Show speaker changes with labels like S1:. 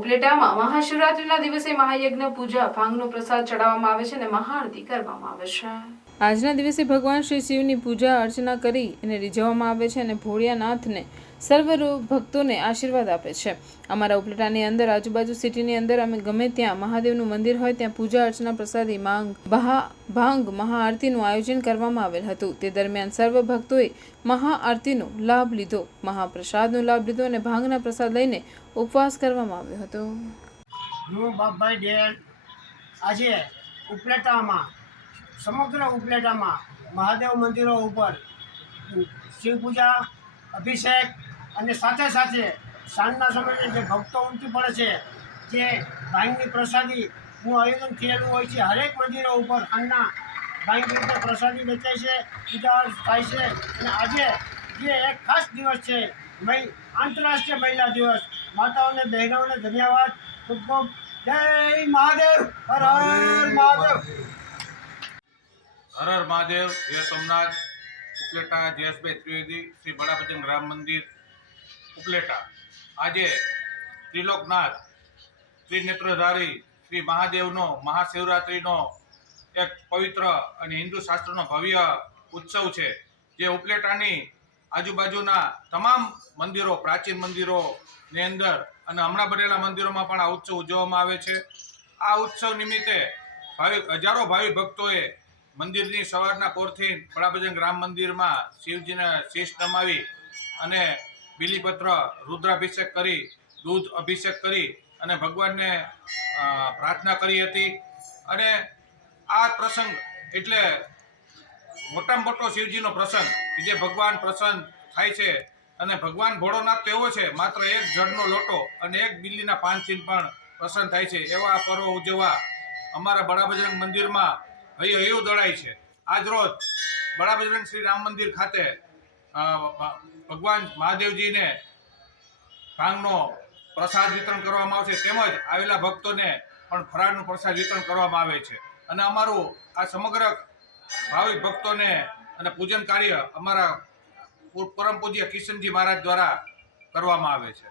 S1: ઉપલેટામાં મહાશિવરાત્રિના દિવસે મહાયજ્ઞ, પૂજા, ભાંગનો પ્રસાદ ચડાવવામાં આવે છે અને મહાઆરતી કરવામાં આવે છે. આજના દિવસે ભગવાન શ્રી શિવની પૂજા અર્ચના કરી એને રીઝવવામાં આવે છે અને ભોળિયાનાથને સર્વ ભક્તોને આશીર્વાદ આપે છે. અમારા ઉપલેટાની અંદર, આજુબાજુ સિટીની અંદર અમે ગમે ત્યાં મહાદેવનું મંદિર હોય ત્યાં પૂજા અર્ચના પ્રસાદી માંગ ભાંગ, મહાઆરતીનું આયોજન કરવામાં આવેલ હતું. તે દરમિયાન સર્વ ભક્તોએ મહાઆરતીનો લાભ લીધો. મહાપ્રસાદનો લાભ લીધો અને ભાંગના પ્રસાદ લઈને ઉપવાસ કરવામાં આવ્યો હતો.
S2: હું બાપભાઈ આજે ઉપલેટામાં સમગ્ર ઉપલેટામાં મહાદેવ મંદિરો ઉપર શિવ પૂજા, અભિષેક અને સાથે સાથે સાંજના સમયે જે ભક્તો ઉમટી પડે છે, જે ભાંગની પ્રસાદીનું આયોજન થયેલું હોય છે, હરેક મંદિરો ઉપર સાંજના ભાઈની રીતે પ્રસાદી વેચાય છે, પૂજા થાય છે અને આજે જે એક ખાસ દિવસ છે આંતરરાષ્ટ્રીય મહિલા દિવસ, માતાઓને બહેનોને ધન્યવાદ, ખૂબ ખૂબ જય મહાદેવ, હર હર મહાદેવ.
S3: હર હર મહાદેવ, જય સોમનાથ, ઉપલેટા, જયેશભાઈ ત્રિવેદી, શ્રી બળાભજન રામ મંદિર, ઉપલેટા. આજે ત્રિલોકનાથ, ત્રિનેત્રધારી, શ્રી મહાદેવનો મહાશિવરાત્રિનો એક પવિત્ર અને હિન્દુ શાસ્ત્રનો ભવ્ય ઉત્સવ છે, જે ઉપલેટાની આજુબાજુના તમામ મંદિરો, પ્રાચીન મંદિરોની અંદર અને હમણાં બનેલા મંદિરોમાં પણ આ ઉત્સવ ઉજવવામાં આવે છે. આ ઉત્સવ નિમિત્તે ભાવિક, હજારો ભાવિ ભક્તોએ મંદિરની સવારના પોરથી બડાબજંગ રામ મંદિરમાં શિવજીને શીશ નમાવી અને બિલીપત્ર, રુદ્રાભિષેક કરી, દૂધ અભિષેક કરી અને ભગવાનને પ્રાર્થના કરી હતી. અને આ પ્રસંગ એટલે મોટામાં મોટો શિવજીનો પ્રસંગ કે જે ભગવાન પ્રસન્ન થાય છે અને ભગવાન ભોળોનાથ તો એવો છે, માત્ર એક જળનો લોટો અને એક બિલ્લીના પાનથી પણ પ્રસન્ન થાય છે. એવા પર્વ ઉજવવા અમારા બડાબજરંગ મંદિરમાં હૈયું દળાય છે. આજ રોજ બડાબજરંગ શ્રી રામ મંદિર ખાતે ભગવાન મહાદેવજીને ભાંગનો પ્રસાદ વિતરણ કરવામાં આવશે. તેમજ આવેલા ભક્તોને પણ ફરાળનું પ્રસાદ વિતરણ કરવામાં આવે છે. અને અમારું આ સમગ્ર ભાવિક ભક્તોને અને પૂજન કાર્ય અમારા પરમ પૂજ્ય કિશનજી મહારાજ દ્વારા કરવામાં આવે છે.